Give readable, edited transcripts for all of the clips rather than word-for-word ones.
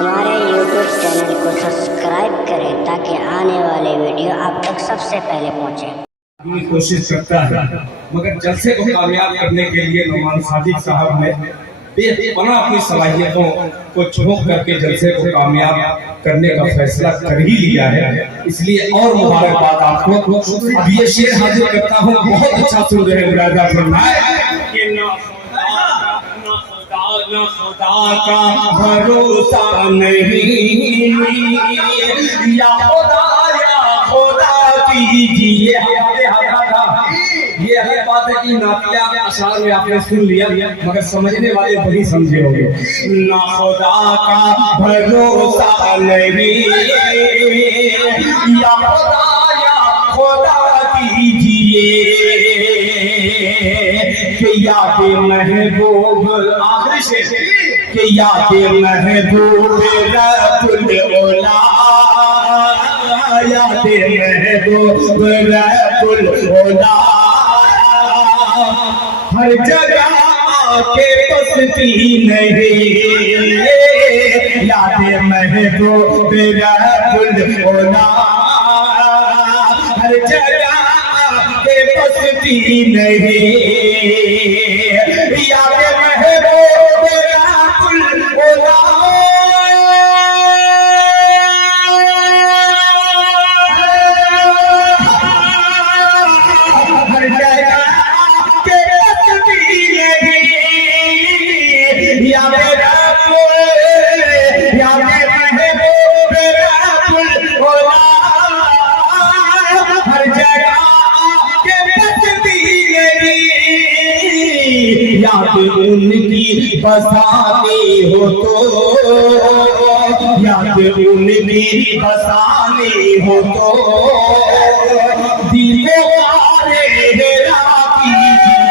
हमारे YouTube channel को subscribe करें ताकि आने वाले वीडियो आप तक सबसे पहले पहुंचे। अपनी कोशिश करता है, मगर जलसे को कामयाब करने के लिए नुमान सादिक साहब ने बेपनाह अपनी सलाहियतों को झोंक करके जलसे को कामयाब करने का फैसला कर ही लिया है। इसलिए और मुबारकबाद आपको। अब ये शेर हाजिर करता हूँ, बहुत अच्छा सुन रहे हैं मुलाजा फरमाए कि ना खुदा का भरोसा नहीं, या खुदा कीजिए। ये हर बात है कि नातिया अशार में आपने सुन लिया, मगर समझने वाले वही समझे होंगे। ना खुदा का भरोसा नहीं, या खुदा कीजिए कि याद महबूब, आखिरी शेर, कि याद महबूब रब्बुल औला, याद महबूब रब्बुल औला, हर जगह आके बसती नहीं, याद महबूब रब्बुल औला, हर जगह आके बसती नहीं, याद महबूब रब्बुल औला, हर जगह याद उनकी बसाने हो तो, याद उनकी बसाने हो तो, दिल को हेरा कीजिए,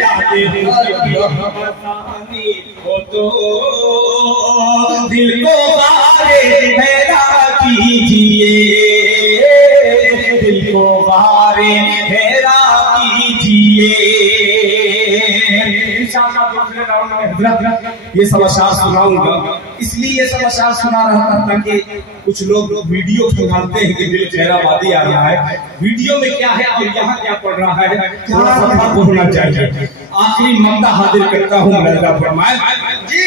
याद उनकी बसाने हो तो, दिल को हेरा कीजिए, दिल को हेरा कीजिए। ये सब अशार सुनाऊंगा, इसलिए ये सब अशार सुना रहा था ताकि कुछ लोग वीडियो डालते हैं कि दिल चेहराबादी आ रहा है, वीडियो में क्या है और यहाँ क्या पड़ रहा है, थोड़ा सा फर्क होना चाहिए। आखिरी मक्ता हाजिर करता हूँ, मुलाजा फरमाए जी।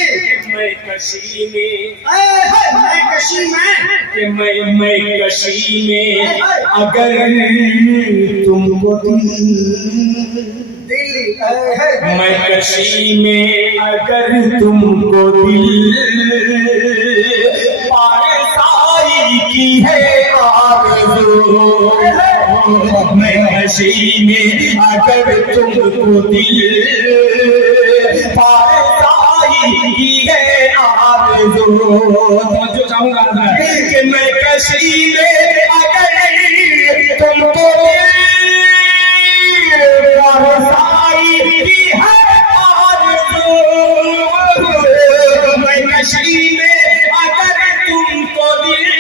मैं कशी में अगर तुमको मैं कशी में अगर तुमको दिल पारसाई की है आरज़ू, मैं कशी में अगर तुमको दिल पारसाई की है आरज़ू, जो चाहूंगा कि मैं कशी में अगर तुमको पारसाई की है आरज़ू, मैं कशी में अगर तुमको दिल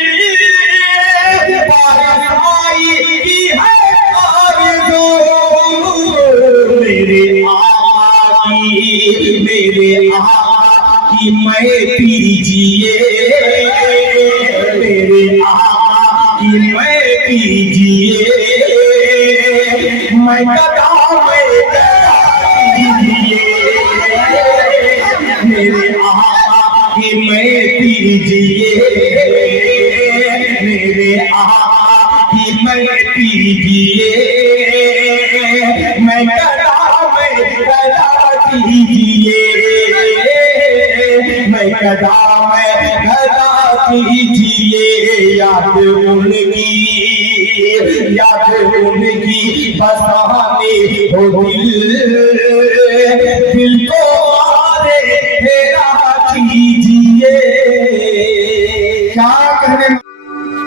पारसाई की है आरज़ू, मेरे आका की मैं पीजिए, मेरे आका की मैं पीजिए, मैं कदम कीजिए, मेरे आका की मैं पीजिए, मेरे आका की मैं पीजिए, मैं कदम कीजिए, मैं कदम कीजिए, याद उनकी बसाने हो दिल को हेरा कीजिए। क्या कहने,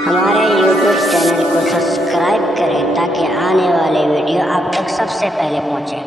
हमारे YouTube चैनल को सब्सक्राइब करें ताकि आने वाले वीडियो आप तक सबसे पहले पहुंचे।